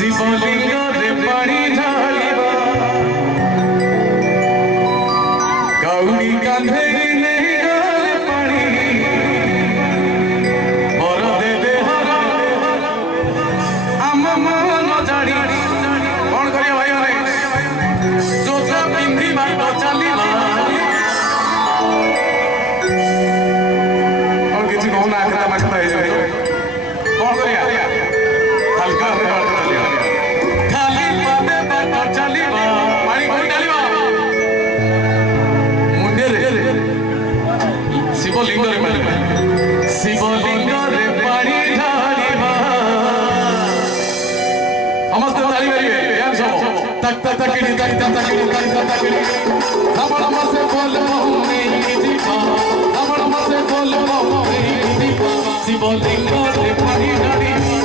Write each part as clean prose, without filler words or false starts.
शिवलिंग रे पानी ढालिबा गौरी कांधे नहीं डाले पानी बर देवे हर आम मन जाड़ी कौन करिया भाई माने जोता पिंधी बाट चलीबा और किसी कहना आखरा माखता है कौन करिया हल्का खाली पादे बाट चलीबा पानी कोई डालिबा मुंडे रे शिवलिंग रे पानी ढालिबा समस्त ताली मारिबे ध्यान सब तक तक तकिनी तक तक तकिनी तक तक तकिनी हमर मसे बोल बहुनी दीपा हमर मसे बोल बहुनी दीपा शिवलिंग रे पानी ढालिबा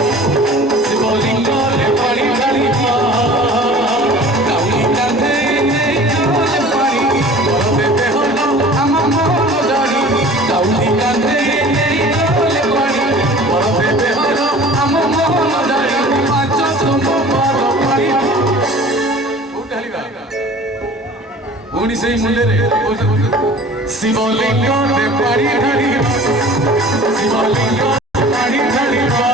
शिवलिंग रे पानी ढालिबा गौरी कांधे नहीं डाले पानी बर देवे हर आम मन जाड़ी गौरी कांधे नहीं डाले पानी बर देवे हर आम मन जाड़ी पांच सोमवार पानी उनी से मुंडे रे शिवलिंग रे पानी ढालिबा शिवलिंग रे पानी ढालिबा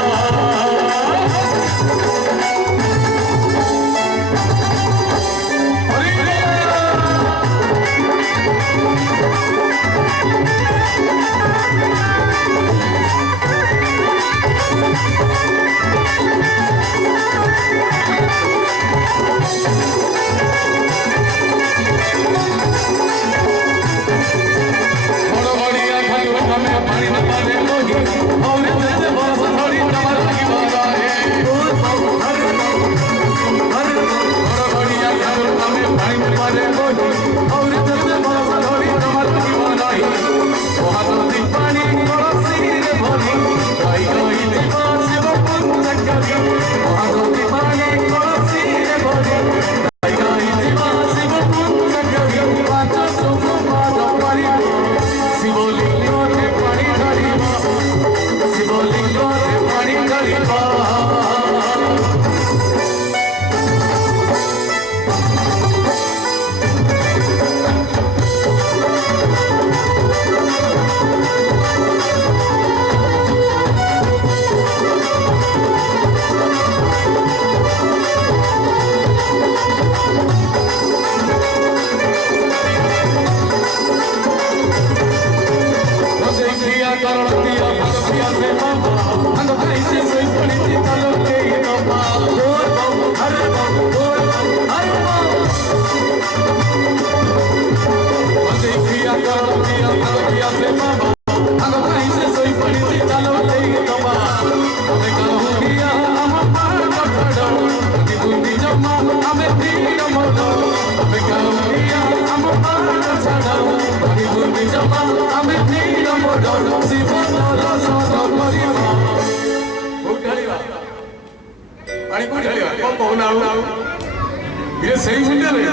ये सही मुंडे रे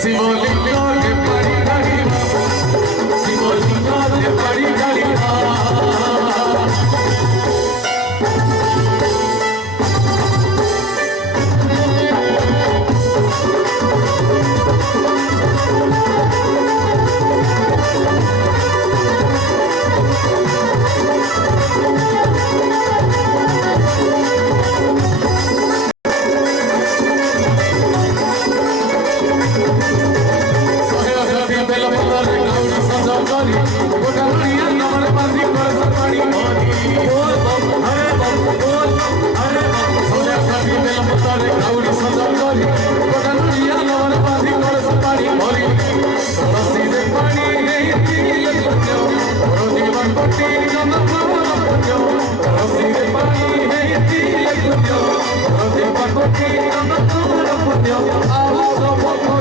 शिवलिंग रे पानी ढालिबा शिवलिंग रे पानी ढालिबा Oh,